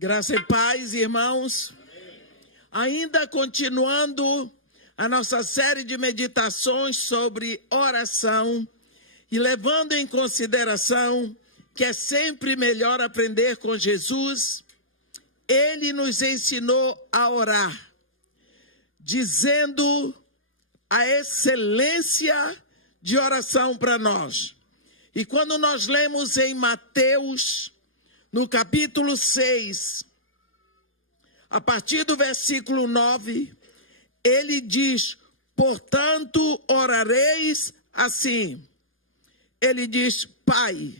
Graça e paz, irmãos. Ainda continuando a nossa série de meditações sobre oração e levando em consideração que é sempre melhor aprender com Jesus, ele nos ensinou a orar, dizendo a excelência de oração para nós. E quando nós lemos em Mateus, no capítulo 6, a partir do versículo 9, ele diz: portanto, orareis assim. Ele diz: Pai,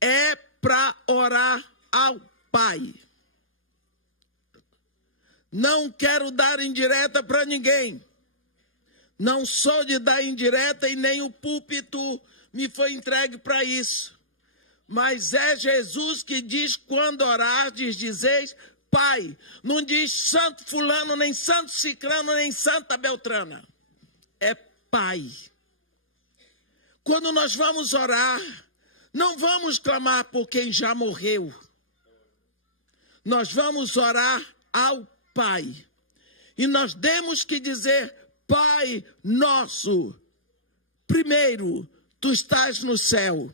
é para orar ao Pai. Não quero dar indireta para ninguém. Não sou de dar indireta e nem o púlpito me foi entregue para isso. Mas é Jesus que diz: quando orardes, dizeis Pai. Não diz santo fulano, nem santo cicrano, nem santa beltrana. É Pai. Quando nós vamos orar, não vamos clamar por quem já morreu. Nós vamos orar ao Pai. E nós temos que dizer: Pai nosso, primeiro, tu estás no céu.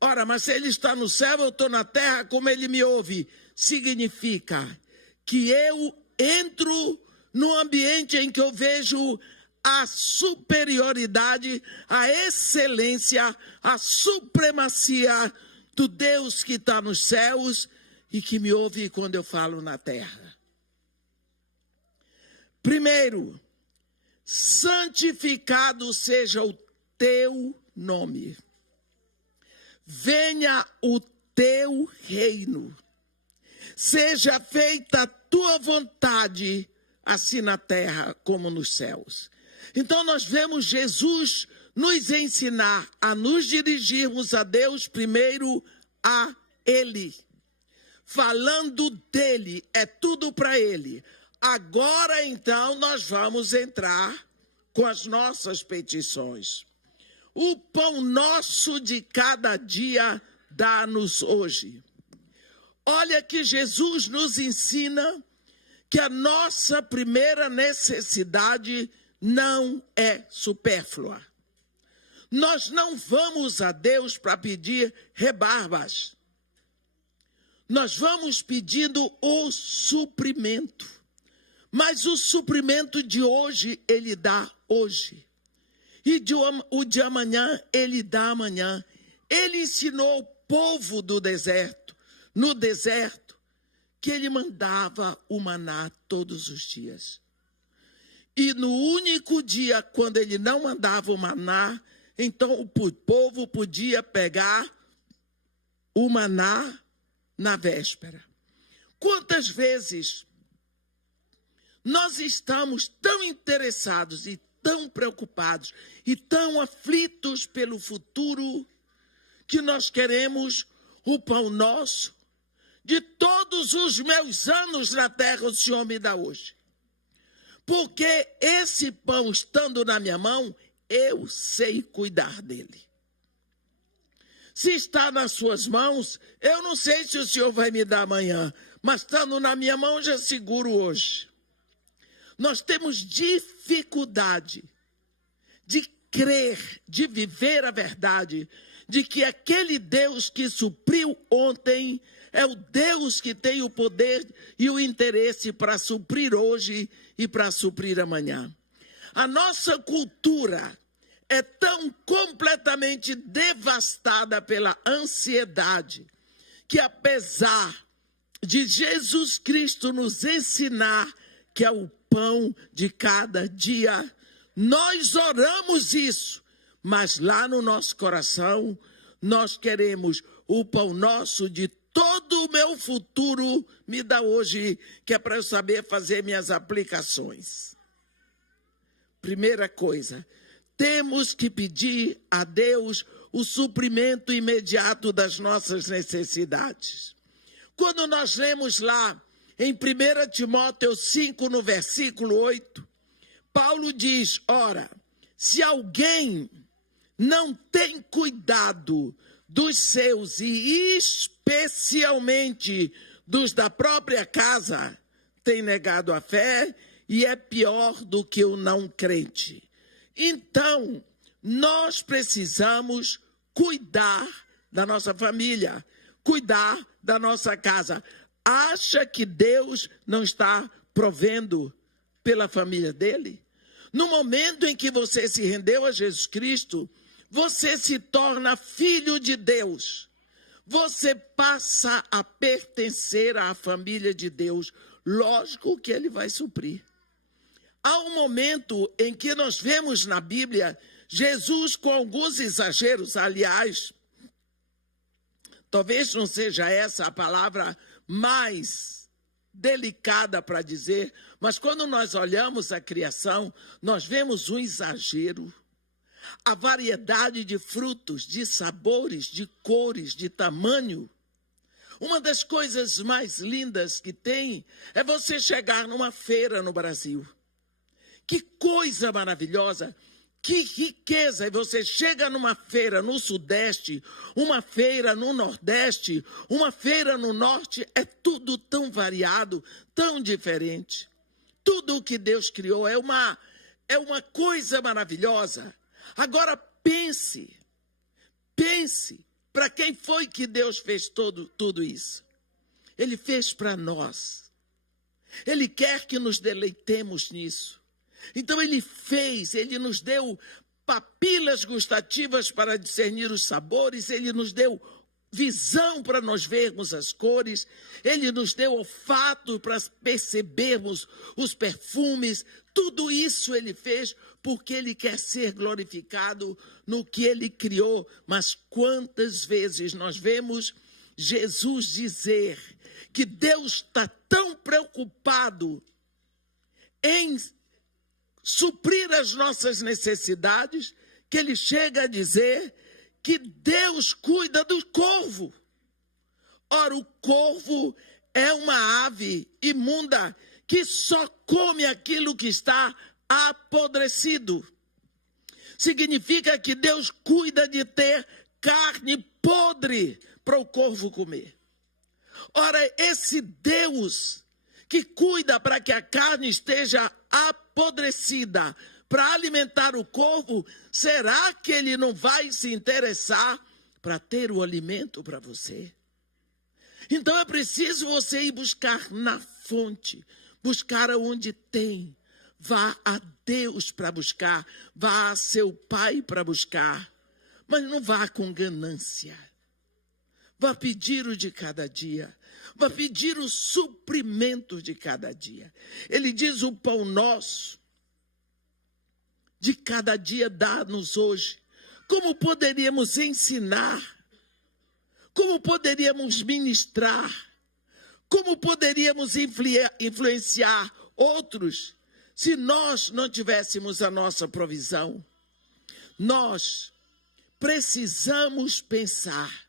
Ora, mas se ele está no céu, eu estou na terra, como ele me ouve? Significa que eu entro no ambiente em que eu vejo a superioridade, a excelência, a supremacia do Deus que está nos céus e que me ouve quando eu falo na terra. Primeiro, santificado seja o teu nome. Venha o teu reino. Seja feita a tua vontade, assim na terra como nos céus. Então nós vemos Jesus nos ensinar a nos dirigirmos a Deus primeiro, a Ele. Falando dele, é tudo para Ele. Agora então nós vamos entrar com as nossas petições. O pão nosso de cada dia dá-nos hoje. Olha que Jesus nos ensina que a nossa primeira necessidade não é supérflua. Nós não vamos a Deus para pedir rebarbas. Nós vamos pedindo o suprimento. Mas o suprimento de hoje, Ele dá hoje. E o de amanhã, Ele dá amanhã. Ele ensinou o povo do deserto, no deserto, que Ele mandava o maná todos os dias. E no único dia, quando Ele não mandava o maná, então o povo podia pegar o maná na véspera. Quantas vezes nós estamos tão interessados e tão preocupados e tão aflitos pelo futuro que nós queremos o pão nosso de todos os meus anos na terra, o Senhor me dá hoje. Porque esse pão estando na minha mão, eu sei cuidar dele. Se está nas suas mãos, eu não sei se o Senhor vai me dar amanhã, mas estando na minha mão, já seguro hoje. Nós temos dificuldade de crer, de viver a verdade, de que aquele Deus que supriu ontem é o Deus que tem o poder e o interesse para suprir hoje e para suprir amanhã. A nossa cultura é tão completamente devastada pela ansiedade que, apesar de Jesus Cristo nos ensinar que é o pão de cada dia, nós oramos isso, mas lá no nosso coração nós queremos o pão nosso de todo o meu futuro, me dá hoje, que é para eu saber fazer minhas aplicações. Primeira coisa, temos que pedir a Deus o suprimento imediato das nossas necessidades. Quando nós lemos lá em 1 Timóteo 5, no versículo 8, Paulo diz: ora, se alguém não tem cuidado dos seus e especialmente dos da própria casa têm negado a fé e é pior do que o não crente. Então, nós precisamos cuidar da nossa família, cuidar da nossa casa. Acha que Deus não está provendo pela família dele? No momento em que você se rendeu a Jesus Cristo, você se torna filho de Deus. Você passa a pertencer à família de Deus. Lógico que ele vai suprir. Há um momento em que nós vemos na Bíblia Jesus com alguns exageros, aliás, talvez não seja essa a palavra mais delicada para dizer, mas quando nós olhamos a criação, nós vemos um exagero. A variedade de frutos, de sabores, de cores, de tamanho. Uma das coisas mais lindas que tem é você chegar numa feira no Brasil. Que coisa maravilhosa, que riqueza! E você chega numa feira no Sudeste, uma feira no Nordeste, uma feira no Norte, é tudo tão variado, tão diferente. Tudo o que Deus criou é uma coisa maravilhosa. Agora pense, para quem foi que Deus fez tudo isso? Ele fez para nós. Ele quer que nos deleitemos nisso. Então ele nos deu papilas gustativas para discernir os sabores, ele nos deu visão para nós vermos as cores, ele nos deu olfato para percebermos os perfumes. Tudo isso ele fez porque ele quer ser glorificado no que ele criou. Mas quantas vezes nós vemos Jesus dizer que Deus está tão preocupado em suprir as nossas necessidades, que ele chega a dizer que Deus cuida do corvo. Ora, o corvo é uma ave imunda que só come aquilo que está apodrecido. Significa que Deus cuida de ter carne podre para o corvo comer. Ora, esse Deus que cuida para que a carne esteja apodrecida para alimentar o corvo, será que ele não vai se interessar para ter o alimento para você? Então é preciso você ir buscar na fonte, buscar aonde tem. Vá a Deus para buscar, vá a seu Pai para buscar, mas não vá com ganância. Vá pedir o de cada dia, vá pedir o suprimento de cada dia. Ele diz: o pão nosso de cada dia dá-nos hoje. Como poderíamos ensinar? Como poderíamos ministrar? Como poderíamos influenciar outros se nós não tivéssemos a nossa provisão? Nós precisamos pensar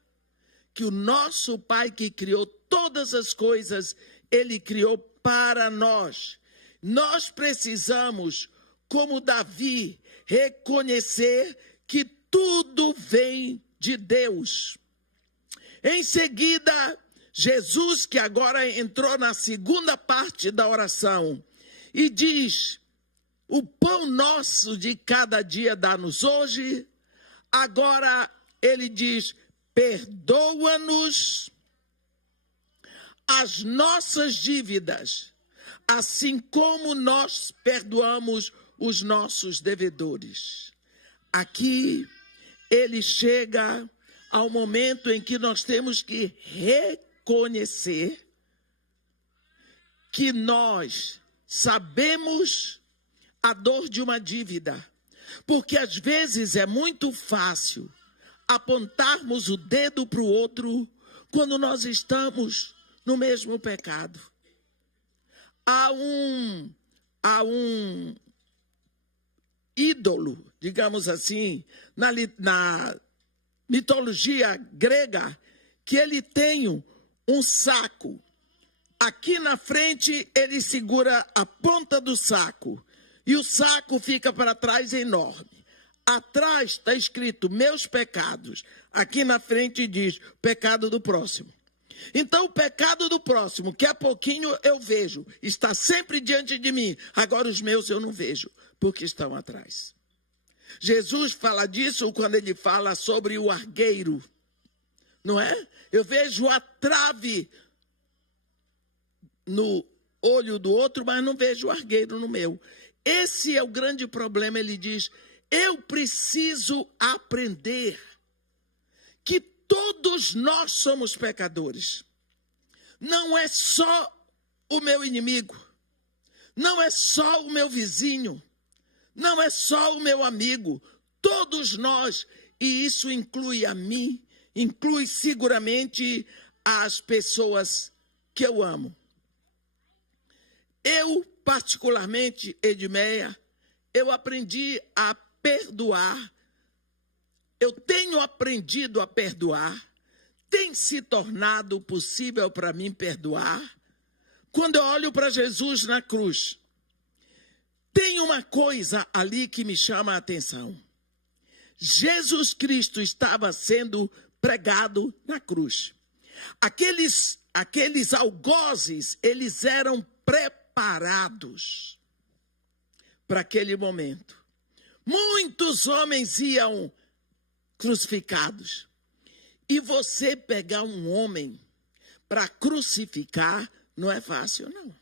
que o nosso Pai que criou todas as coisas, Ele criou para nós. Nós precisamos, como Davi, reconhecer que tudo vem de Deus. Em seguida, Jesus, que agora entrou na segunda parte da oração, e diz: o pão nosso de cada dia dá-nos hoje. Agora ele diz: perdoa-nos as nossas dívidas, assim como nós perdoamos os nossos devedores. Aqui ele chega ao momento em que nós temos que reconhecer que nós sabemos a dor de uma dívida, porque às vezes é muito fácil apontarmos o dedo para o outro quando nós estamos no mesmo pecado. Há um ídolo, digamos assim, na mitologia grega, que ele tem um saco. Aqui na frente ele segura a ponta do saco e o saco fica para trás enorme. Atrás está escrito meus pecados. Aqui na frente diz pecado do próximo. Então o pecado do próximo, que há pouquinho eu vejo, está sempre diante de mim. Agora os meus eu não vejo, porque estão atrás. Jesus fala disso quando ele fala sobre o argueiro, não é? Eu vejo a trave no olho do outro, mas não vejo o argueiro no meu. Esse é o grande problema. Ele diz, eu preciso aprender que todos nós somos pecadores. Não é só o meu inimigo, não é só o meu vizinho, não é só o meu amigo, todos nós, e isso inclui a mim, inclui seguramente as pessoas que eu amo. Eu, particularmente, Edmeia, eu aprendi a perdoar. Eu tenho aprendido a perdoar. Tem se tornado possível para mim perdoar. Quando eu olho para Jesus na cruz, tem uma coisa ali que me chama a atenção. Jesus Cristo estava sendo pregado na cruz. Aqueles algozes, eles eram preparados para aquele momento. Muitos homens iam crucificados. E você pegar um homem para crucificar não é fácil, não.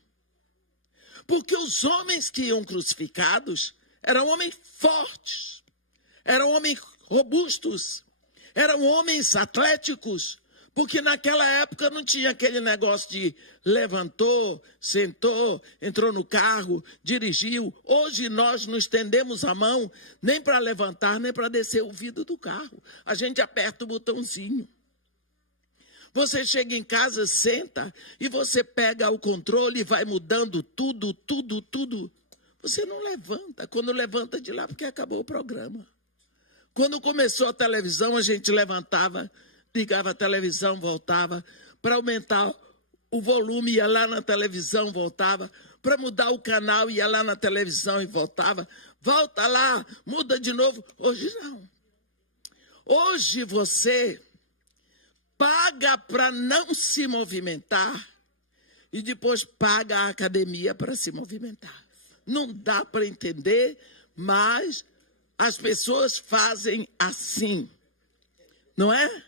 Porque os homens que iam crucificados eram homens fortes, eram homens robustos, eram homens atléticos, porque naquela época não tinha aquele negócio de levantou, sentou, entrou no carro, dirigiu. Hoje nós não estendemos a mão nem para levantar, nem para descer o vidro do carro. A gente aperta o botãozinho. Você chega em casa, senta e você pega o controle e vai mudando tudo. Você não levanta. Quando levanta de lá, porque acabou o programa. Quando começou a televisão, a gente levantava, ligava a televisão, voltava. Para aumentar o volume, ia lá na televisão, voltava. Para mudar o canal, ia lá na televisão e voltava. Volta lá, muda de novo. Hoje não. Hoje você paga para não se movimentar e depois paga a academia para se movimentar. Não dá para entender, mas as pessoas fazem assim, não é?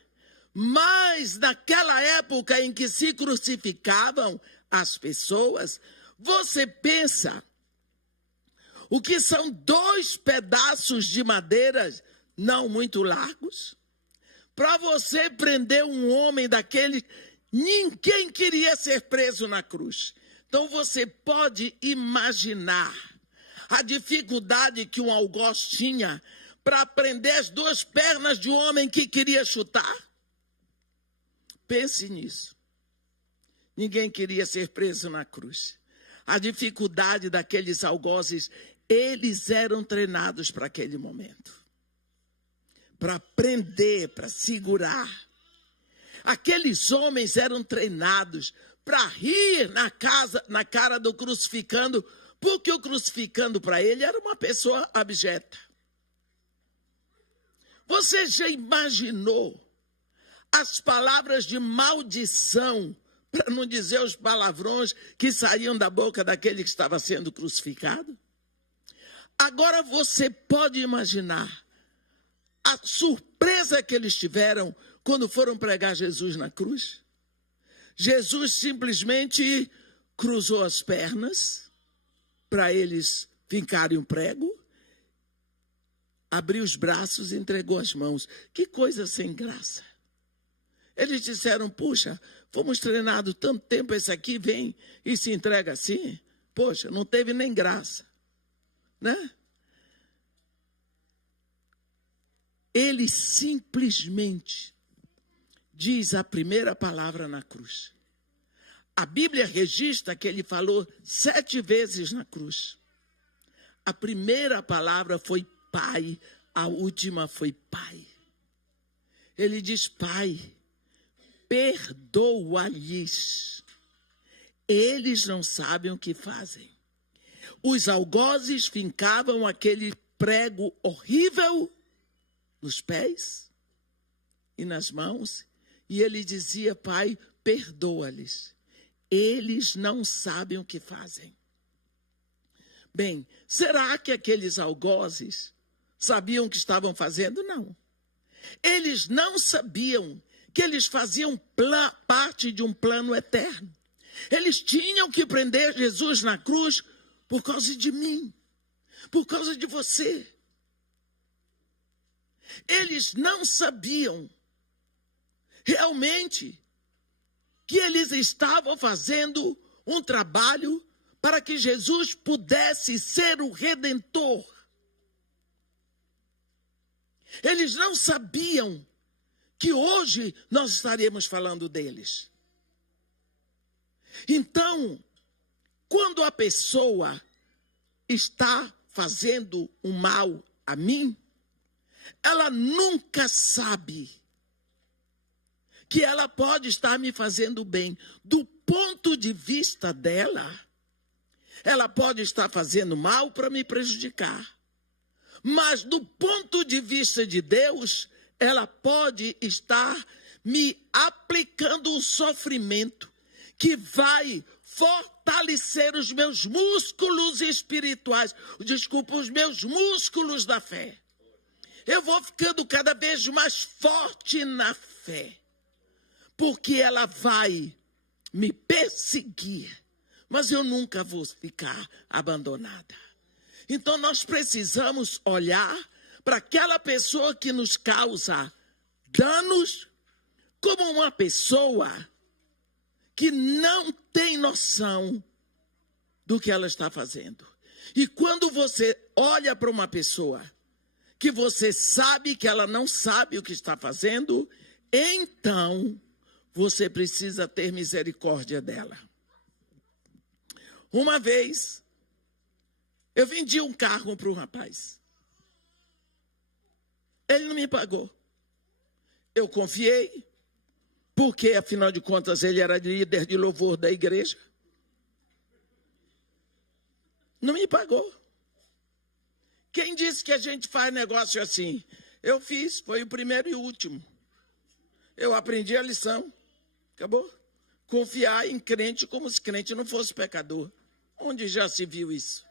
Mas naquela época em que se crucificavam as pessoas, você pensa, o que são 2 pedaços de madeira não muito largos? Para você prender um homem daquele, ninguém queria ser preso na cruz. Então você pode imaginar a dificuldade que um algoz tinha para prender as 2 pernas de um homem que queria chutar. Pense nisso. Ninguém queria ser preso na cruz. A dificuldade daqueles algozes, eles eram treinados para aquele momento. Para prender, para segurar. Aqueles homens eram treinados para rir na cara do crucificando, porque o crucificando para ele era uma pessoa abjeta. Você já imaginou as palavras de maldição, para não dizer os palavrões que saíam da boca daquele que estava sendo crucificado? Agora você pode imaginar a surpresa que eles tiveram quando foram pregar Jesus na cruz. Jesus simplesmente cruzou as pernas para eles fincarem um prego, abriu os braços e entregou as mãos. Que coisa sem graça. Eles disseram, puxa, fomos treinados tanto tempo, esse aqui vem e se entrega assim. Poxa, não teve nem graça, né? Ele simplesmente diz a primeira palavra na cruz. A Bíblia registra que ele falou 7 vezes na cruz. A primeira palavra foi Pai, a última foi Pai. Ele diz, Pai, perdoa-lhes. Eles não sabem o que fazem. Os algozes fincavam aquele prego horrível nos pés e nas mãos. E ele dizia, Pai, perdoa-lhes. Eles não sabem o que fazem. Bem, será que aqueles algozes sabiam o que estavam fazendo? Não. Eles não sabiam que eles faziam parte de um plano eterno. Eles tinham que prender Jesus na cruz por causa de mim, por causa de você. Eles não sabiam realmente que eles estavam fazendo um trabalho para que Jesus pudesse ser o Redentor. Eles não sabiam que hoje nós estaremos falando deles. Então, quando a pessoa está fazendo o mal a mim, ela nunca sabe que ela pode estar me fazendo bem. Do ponto de vista dela, ela pode estar fazendo mal para me prejudicar. Mas do ponto de vista de Deus, ela pode estar me aplicando um sofrimento que vai fortalecer os meus músculos espirituais, os meus músculos da fé. Eu vou ficando cada vez mais forte na fé, porque ela vai me perseguir, mas eu nunca vou ficar abandonada. Então nós precisamos olhar para aquela pessoa que nos causa danos como uma pessoa que não tem noção do que ela está fazendo. E quando você olha para uma pessoa que você sabe que ela não sabe o que está fazendo, então você precisa ter misericórdia dela. Uma vez, eu vendi um carro para um rapaz. Ele não me pagou. Eu confiei, porque, afinal de contas, ele era líder de louvor da igreja. Não me pagou. Quem disse que a gente faz negócio assim? Eu fiz, foi o primeiro e o último. Eu aprendi a lição. Acabou? Confiar em crente como se crente não fosse pecador. Onde já se viu isso?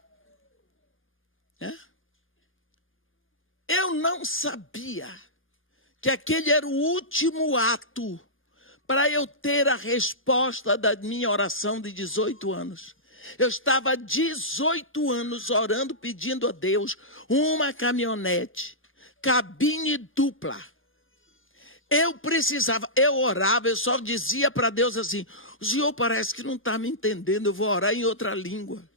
Eu não sabia que aquele era o último ato para eu ter a resposta da minha oração de 18 anos. Eu estava 18 anos orando, pedindo a Deus uma caminhonete, cabine dupla. Eu precisava, eu orava, eu só dizia para Deus assim: o Senhor parece que não está me entendendo, eu vou orar em outra língua.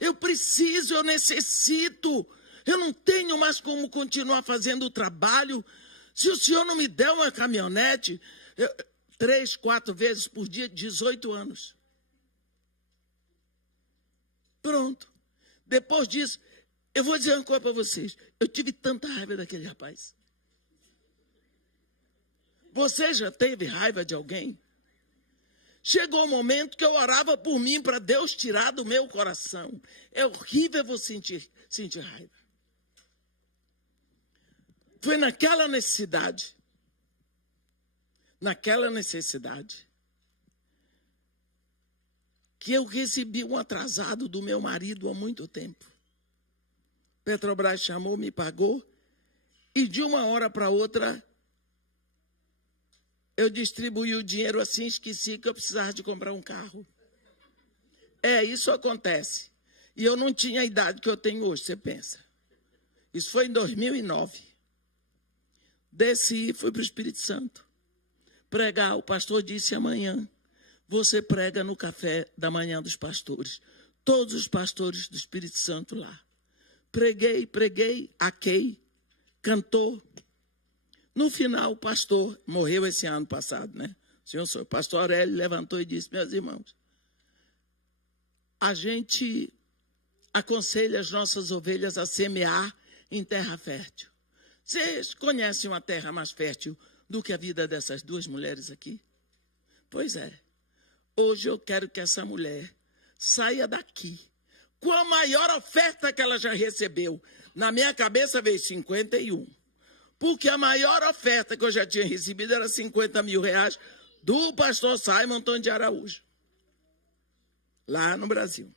Eu preciso, eu necessito, eu não tenho mais como continuar fazendo o trabalho. Se o Senhor não me der uma caminhonete, 3, 4 vezes por dia, 18 anos. Pronto. Depois disso, eu vou dizer uma coisa para vocês. Eu tive tanta raiva daquele rapaz. Você já teve raiva de alguém? Chegou o momento que eu orava por mim para Deus tirar do meu coração. É horrível você sentir raiva. Foi naquela necessidade, que eu recebi um atrasado do meu marido há muito tempo. Petrobras chamou, me pagou, e de uma hora para outra, eu distribuí o dinheiro assim, esqueci que eu precisava de comprar um carro. Isso acontece. E eu não tinha a idade que eu tenho hoje, você pensa. Isso foi em 2009. Desci e fui para o Espírito Santo. Pregar, o pastor disse: amanhã você prega no café da manhã dos pastores. Todos os pastores do Espírito Santo lá. Preguei, aquei, cantou. No final, o pastor morreu esse ano passado, né? O pastor Aurélio levantou e disse: meus irmãos, a gente aconselha as nossas ovelhas a semear em terra fértil. Vocês conhecem uma terra mais fértil do que a vida dessas duas mulheres aqui? Pois é. Hoje eu quero que essa mulher saia daqui com a maior oferta que ela já recebeu. Na minha cabeça veio 51. Porque a maior oferta que eu já tinha recebido era 50 mil reais do pastor Simon Antônio de Araújo, lá no Brasil.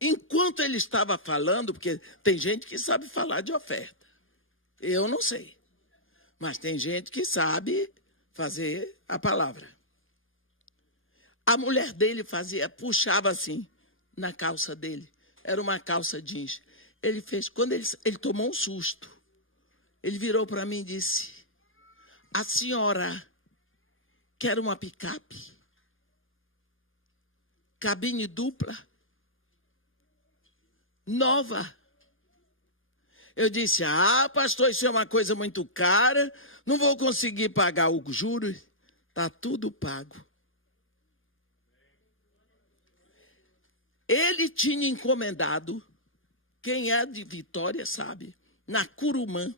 Enquanto ele estava falando, porque tem gente que sabe falar de oferta, eu não sei, mas tem gente que sabe fazer a palavra. A mulher dele puxava assim na calça dele, era uma calça jeans. Ele fez, quando ele tomou um susto, ele virou para mim e disse: a senhora quer uma picape? Cabine dupla? Nova? Eu disse: pastor, isso é uma coisa muito cara, não vou conseguir pagar o juro. Está tudo pago. Ele tinha encomendado, quem é de Vitória sabe, na Curumã,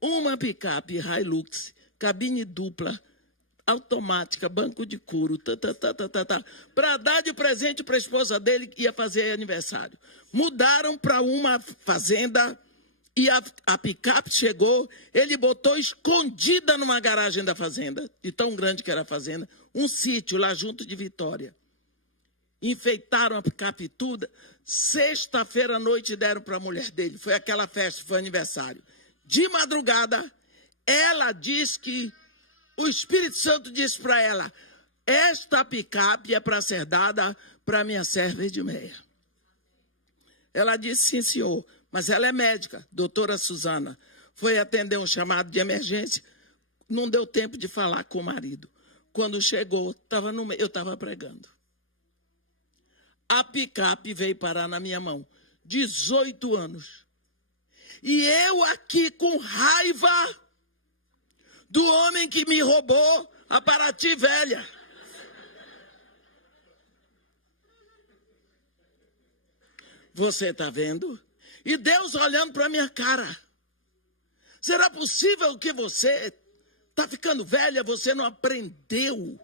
uma picape Hilux, cabine dupla, automática, banco de couro, para dar de presente para a esposa dele que ia fazer aniversário. Mudaram para uma fazenda e a picape chegou, ele botou escondida numa garagem da fazenda, de tão grande que era a fazenda, um sítio lá junto de Vitória. Enfeitaram a picape toda. Sexta-feira à noite deram para a mulher dele. Foi aquela festa, foi aniversário. De madrugada, ela diz que o Espírito Santo disse para ela: esta picape é para ser dada para minha serva Edmeia. Ela disse: sim, senhor. Mas ela é médica, doutora Suzana. Foi atender um chamado de emergência. Não deu tempo de falar com o marido. Quando chegou, eu estava pregando. A picape veio parar na minha mão. 18 anos. E eu aqui com raiva do homem que me roubou a Paraty velha. Você está vendo? E Deus olhando para a minha cara. Será possível que você está ficando velha, você não aprendeu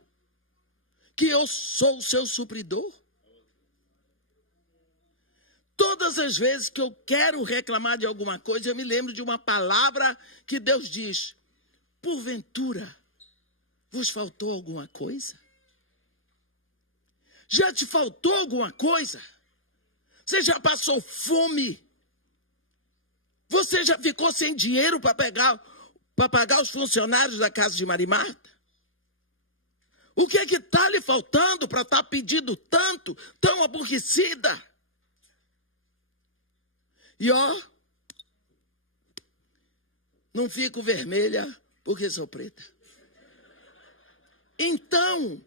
que eu sou o seu supridor? Todas as vezes que eu quero reclamar de alguma coisa, eu me lembro de uma palavra que Deus diz: porventura, vos faltou alguma coisa? Já te faltou alguma coisa? Você já passou fome? Você já ficou sem dinheiro para pagar os funcionários da casa de Marimarta? O que é que está lhe faltando para estar pedindo tanto, tão aborrecida? E não fico vermelha porque sou preta. Então,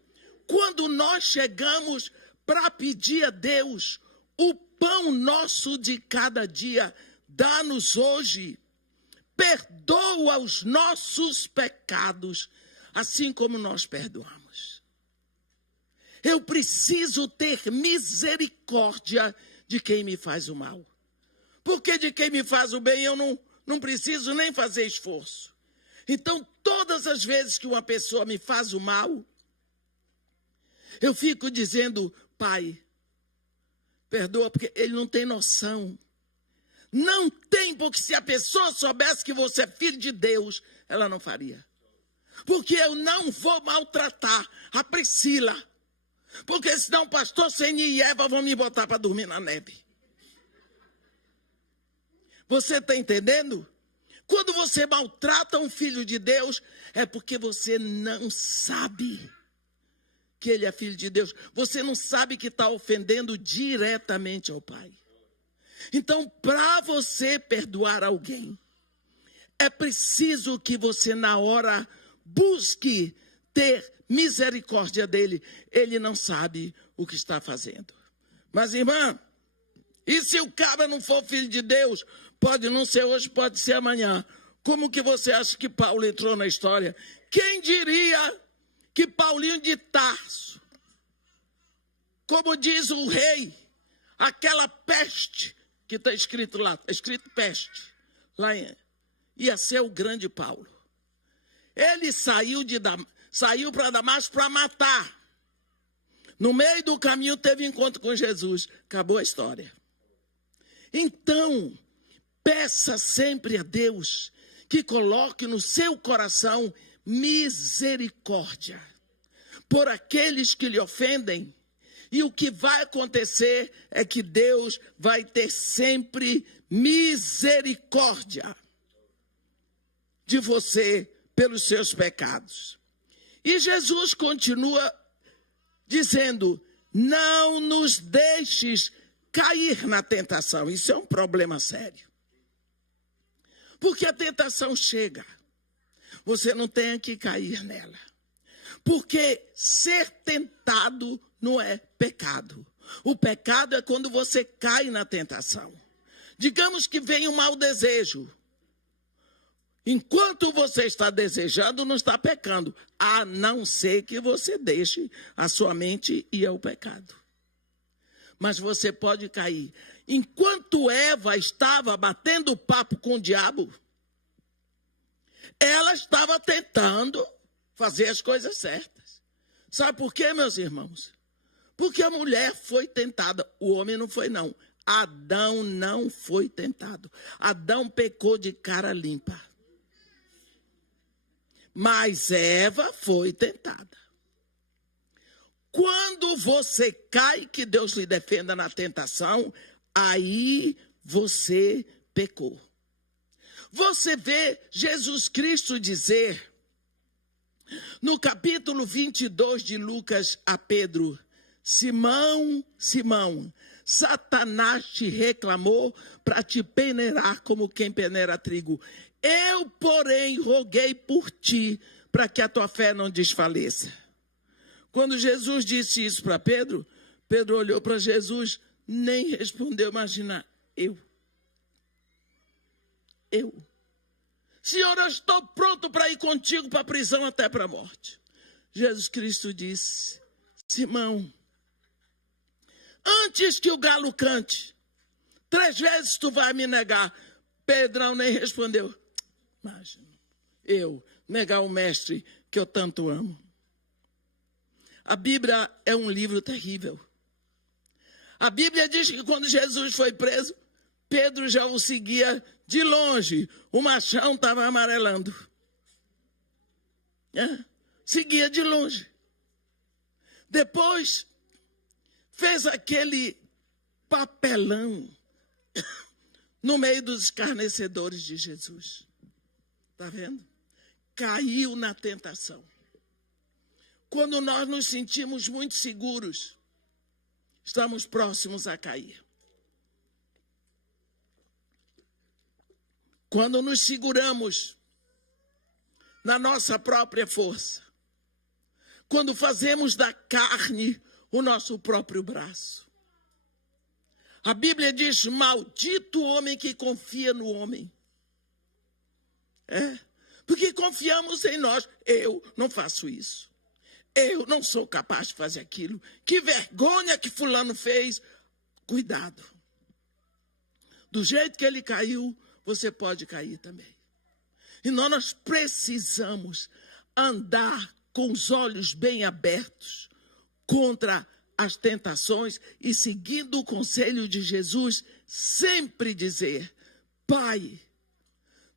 quando nós chegamos para pedir a Deus o pão nosso de cada dia, dá-nos hoje, perdoa os nossos pecados, assim como nós perdoamos. Eu preciso ter misericórdia de quem me faz o mal. Porque de quem me faz o bem eu não preciso nem fazer esforço. Então, todas as vezes que uma pessoa me faz o mal, eu fico dizendo: Pai, perdoa, porque ele não tem noção. Não tem, porque se a pessoa soubesse que você é filho de Deus, ela não faria. Porque eu não vou maltratar a Priscila. Porque senão o pastor Seni e Eva vão me botar para dormir na neve. Você está entendendo? Quando você maltrata um filho de Deus, é porque você não sabe que ele é filho de Deus. Você não sabe que está ofendendo diretamente ao Pai. Então, para você perdoar alguém, é preciso que você, na hora, busque ter misericórdia dele. Ele não sabe o que está fazendo. Mas, irmã, e se o cara não for filho de Deus? Pode não ser hoje, pode ser amanhã. Como que você acha que Paulo entrou na história? Quem diria que Paulinho de Tarso, como diz o rei, aquela peste que está escrito lá, está escrito peste, lá ia ser o grande Paulo. Ele saiu para Damasco para matar. No meio do caminho teve encontro com Jesus. Acabou a história. Então, peça sempre a Deus que coloque no seu coração misericórdia por aqueles que lhe ofendem. E o que vai acontecer é que Deus vai ter sempre misericórdia de você pelos seus pecados. E Jesus continua dizendo: não nos deixes cair na tentação. Isso é um problema sério. Porque a tentação chega. Você não tem que cair nela. Porque ser tentado não é pecado. O pecado é quando você cai na tentação. Digamos que vem um mau desejo. Enquanto você está desejando, não está pecando. A não ser que você deixe a sua mente ir ao pecado. Mas você pode cair. Enquanto Eva estava batendo papo com o diabo, ela estava tentando fazer as coisas certas. Sabe por quê, meus irmãos? Porque a mulher foi tentada, o homem não foi não. Adão não foi tentado. Adão pecou de cara limpa. Mas Eva foi tentada. Quando você cai, que Deus lhe defenda na tentação, aí você pecou. Você vê Jesus Cristo dizer, no capítulo 22 de Lucas a Pedro: Simão, Simão, Satanás te reclamou para te peneirar como quem peneira trigo. Eu, porém, roguei por ti, para que a tua fé não desfaleça. Quando Jesus disse isso para Pedro, Pedro olhou para Jesus, nem respondeu. Imagina, eu. Senhor, eu estou pronto para ir contigo para a prisão até para a morte. Jesus Cristo disse: Simão, antes que o galo cante, 3 vezes tu vai me negar. Pedrão nem respondeu. Imagina, eu negar o mestre que eu tanto amo. A Bíblia é um livro terrível. A Bíblia diz que quando Jesus foi preso, Pedro já o seguia de longe. O machão estava amarelando. Seguia de longe. Depois, fez aquele papelão no meio dos escarnecedores de Jesus. Está vendo? Caiu na tentação. Quando nós nos sentimos muito seguros, estamos próximos a cair. Quando nos seguramos na nossa própria força, quando fazemos da carne o nosso próprio braço. A Bíblia diz: maldito o homem que confia no homem. Porque confiamos em nós. Eu não faço isso. Eu não sou capaz de fazer aquilo. Que vergonha que fulano fez. Cuidado. Do jeito que ele caiu, você pode cair também. E nós precisamos andar com os olhos bem abertos contra as tentações e, seguindo o conselho de Jesus, sempre dizer: Pai,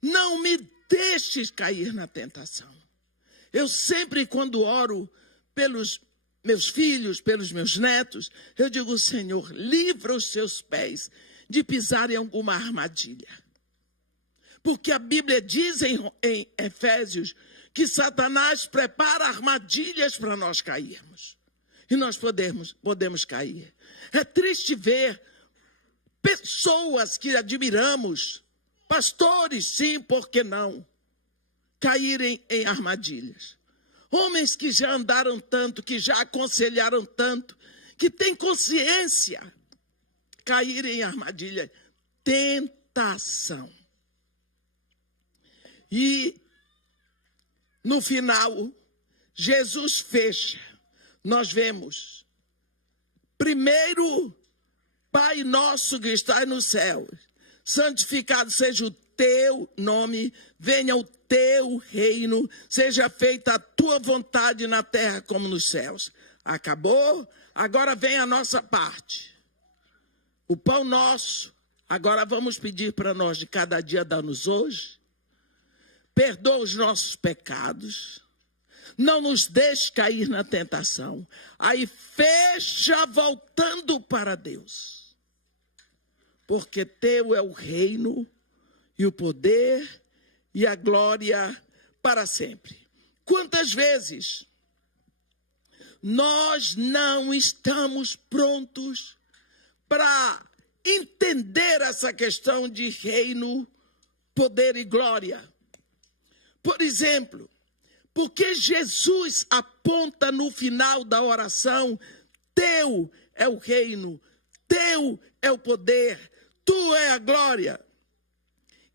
não me deixes cair na tentação. Eu sempre, quando oro pelos meus filhos, pelos meus netos, eu digo: Senhor, livra os seus pés de pisar em alguma armadilha. Porque a Bíblia diz em Efésios que Satanás prepara armadilhas para nós cairmos. E nós podemos cair. É triste ver pessoas que admiramos, pastores, sim, por que não, caírem em armadilhas. Homens que já andaram tanto, que já aconselharam tanto, que têm consciência, caírem em armadilha. Tentação. E, no final, Jesus fecha. Nós vemos, primeiro, Pai nosso que estás nos céus, santificado seja o teu nome, venha o teu reino, seja feita a tua vontade na terra como nos céus. Acabou? Agora vem a nossa parte. O pão nosso, agora vamos pedir para nós de cada dia dar-nos hoje. perdoa os nossos pecados, não nos deixe cair na tentação. Aí fecha voltando para Deus. Porque teu é o reino e o poder e a glória para sempre. Quantas vezes nós não estamos prontos para entender essa questão de reino, poder e glória? Por exemplo, porque Jesus aponta no final da oração: teu é o reino, teu é o poder, tu é a glória.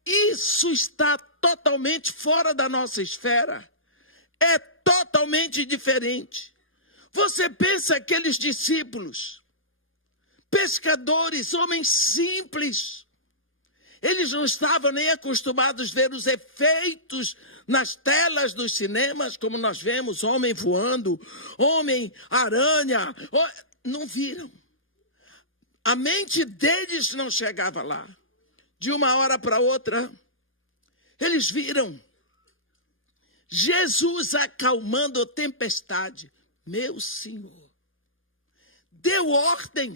Isso está totalmente fora da nossa esfera. É totalmente diferente. Você pensa aqueles discípulos, pescadores, homens simples, eles não estavam nem acostumados a ver os efeitos nas telas dos cinemas, como nós vemos, homem voando, homem-aranha, não viram. A mente deles não chegava lá. De uma hora para outra, eles viram Jesus acalmando a tempestade. Meu Senhor, deu ordem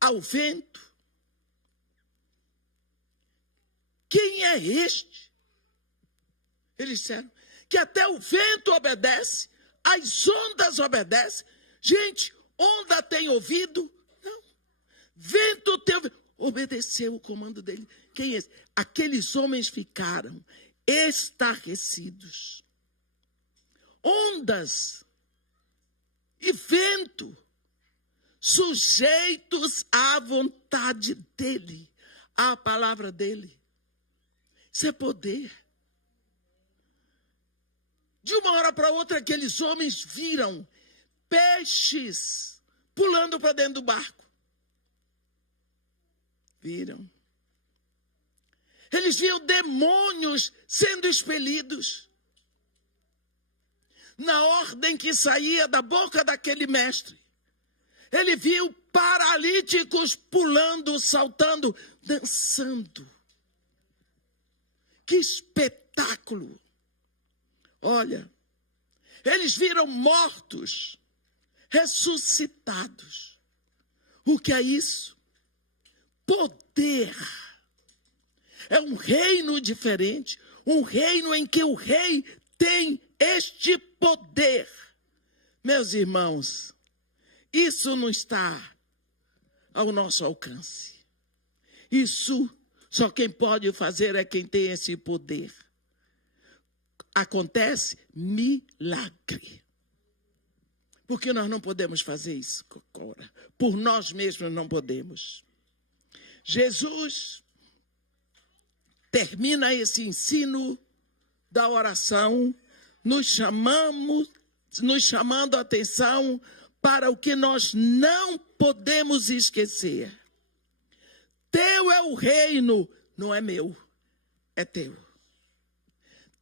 ao vento. Quem é este? Eles disseram que até o vento obedece, as ondas obedecem. Gente, onda tem ouvido? Não. Vento tem ouvido. Obedeceu o comando dele. Quem é esse? Aqueles homens ficaram estarrecidos. Ondas e vento sujeitos à vontade dele, à palavra dele. Isso é poder. De uma hora para outra, aqueles homens viram peixes pulando para dentro do barco. Viram. Eles viam demônios sendo expelidos. Na ordem que saía da boca daquele mestre. Ele viu paralíticos pulando, saltando, dançando. Que espetáculo! Olha, eles viram mortos ressuscitados. O que é isso? Poder. É um reino diferente, um reino em que o rei tem este poder. Meus irmãos, isso não está ao nosso alcance. Isso só quem pode fazer é quem tem esse poder. Acontece milagre. Porque nós não podemos fazer isso, Cocora. Por nós mesmos não podemos. Jesus termina esse ensino da oração, nos chamando a atenção para o que nós não podemos esquecer. Teu é o reino, não é meu, é teu.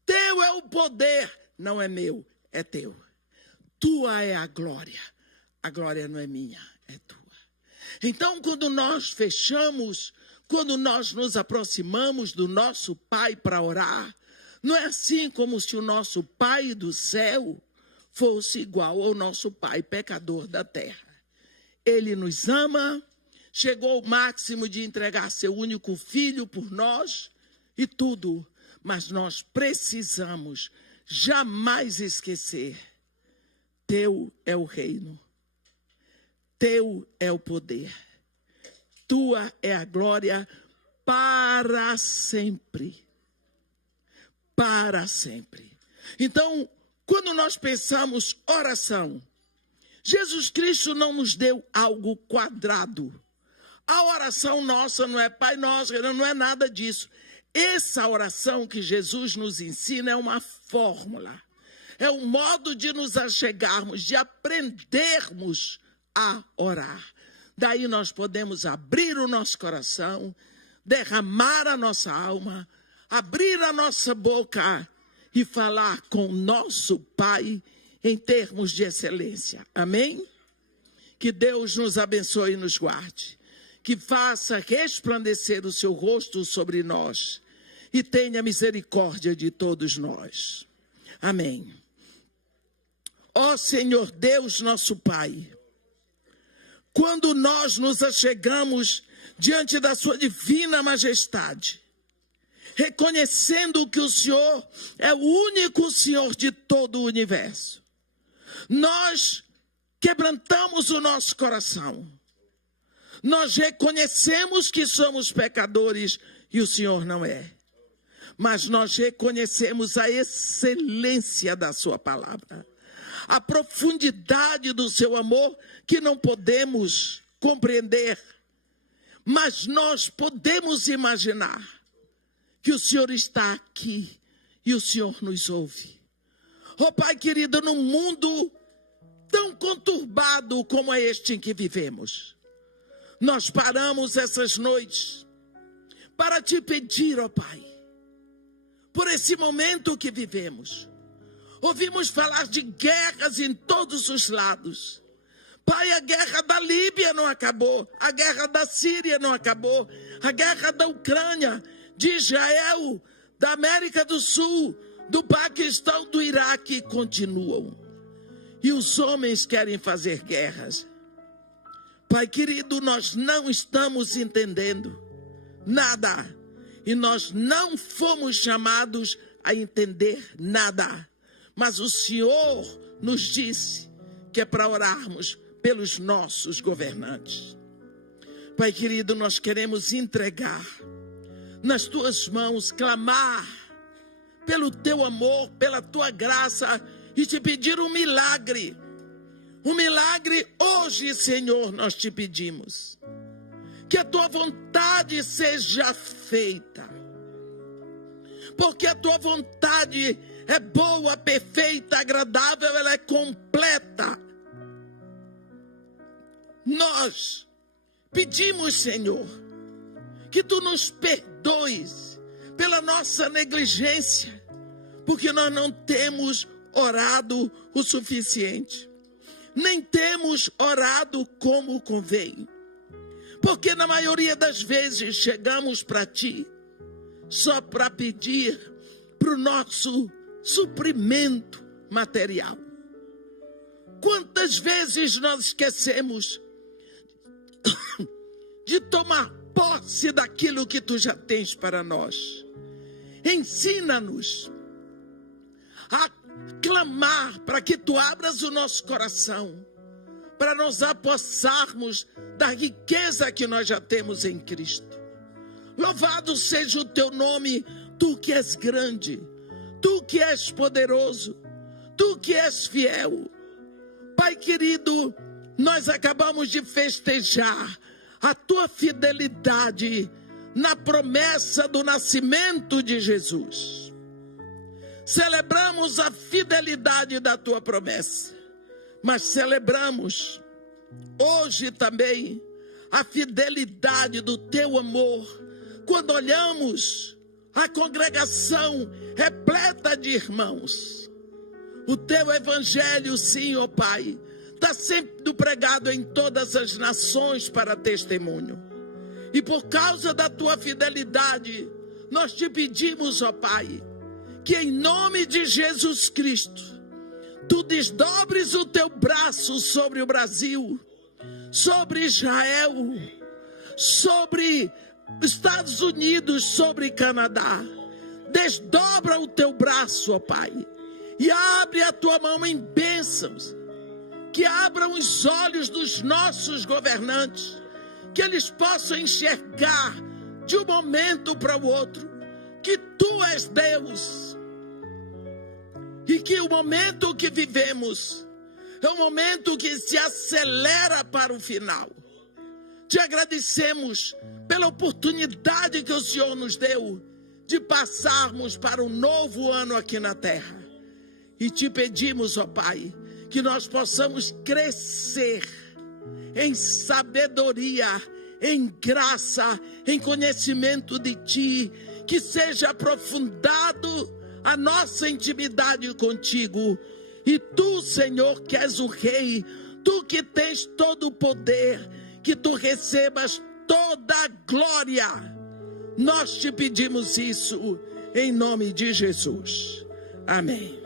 Teu é o poder, não é meu, é teu. Tua é a glória não é minha, é tua. Então, quando nós fechamos, quando nós nos aproximamos do nosso Pai para orar, não é assim como se o nosso Pai do céu fosse igual ao nosso pai pecador da terra. Ele nos ama, chegou ao máximo de entregar seu único filho por nós e tudo, mas nós precisamos jamais esquecer: teu é o reino, teu é o poder, tua é a glória para sempre. Para sempre. Então, quando nós pensamos oração, Jesus Cristo não nos deu algo quadrado. A oração nossa não é Pai Nosso, não é nada disso. Essa oração que Jesus nos ensina é uma fórmula. É um modo de nos achegarmos, de aprendermos a orar. Daí nós podemos abrir o nosso coração, derramar a nossa alma, abrir a nossa boca e falar com nosso Pai em termos de excelência. Amém? Que Deus nos abençoe e nos guarde. que faça resplandecer o seu rosto sobre nós e tenha misericórdia de todos nós. Amém. Ó Senhor Deus, nosso Pai, quando nós nos achegamos diante da sua divina majestade, reconhecendo que o Senhor é o único Senhor de todo o universo, nós quebrantamos o nosso coração. Nós reconhecemos que somos pecadores e o Senhor não é. Mas nós reconhecemos a excelência da sua palavra, a profundidade do seu amor que não podemos compreender, mas nós podemos imaginar que o Senhor está aqui e o Senhor nos ouve. Oh Pai querido, num mundo tão conturbado como é este em que vivemos, nós paramos essas noites para te pedir, ó Pai, por esse momento que vivemos. Ouvimos falar de guerras em todos os lados. Pai, a guerra da Líbia não acabou, a guerra da Síria não acabou, a guerra da Ucrânia, de Israel, da América do Sul, do Paquistão, do Iraque continuam. E os homens querem fazer guerras. Pai querido, nós não estamos entendendo nada. E nós não fomos chamados a entender nada. Mas o Senhor nos disse que é para orarmos pelos nossos governantes. Pai querido, nós queremos entregar nas tuas mãos, clamar pelo teu amor, pela tua graça e te pedir um milagre. Um milagre hoje, Senhor, nós te pedimos. Que a tua vontade seja feita. Porque a tua vontade é boa, perfeita, agradável, ela é completa. Nós pedimos, Senhor, que tu nos perdoes pela nossa negligência, porque nós não temos orado o suficiente, nem temos orado como convém. Porque na maioria das vezes chegamos para ti só para pedir para o nosso suprimento material. Quantas vezes nós esquecemos de tomar posse daquilo que tu já tens para nós? Ensina-nos a clamar para que tu abras o nosso coração, para nos apossarmos da riqueza que nós já temos em Cristo. Louvado seja o teu nome, tu que és grande, tu que és poderoso, tu que és fiel. Pai querido, nós acabamos de festejar a tua fidelidade na promessa do nascimento de Jesus. Celebramos a fidelidade da tua promessa, mas celebramos hoje também a fidelidade do teu amor, quando olhamos a congregação repleta de irmãos. O teu evangelho, sim, ó Pai, está sempre pregado em todas as nações para testemunho. E por causa da tua fidelidade, nós te pedimos, ó Pai, que em nome de Jesus Cristo, tu desdobres o teu braço sobre o Brasil, sobre Israel, sobre Estados Unidos, sobre Canadá. Desdobra o teu braço, ó Pai, e abre a tua mão em bênçãos, que abram os olhos dos nossos governantes, que eles possam enxergar de um momento para o outro que tu és Deus, e que o momento que vivemos é um momento que se acelera para o final. Te agradecemos pela oportunidade que o Senhor nos deu de passarmos para um novo ano aqui na terra. E te pedimos, ó Pai, que nós possamos crescer em sabedoria, em graça, em conhecimento de Ti, que seja aprofundado a nossa intimidade contigo. E Tu, Senhor, que és o Rei, Tu que tens todo o poder, que Tu recebas toda a glória. Nós te pedimos isso em nome de Jesus. Amém.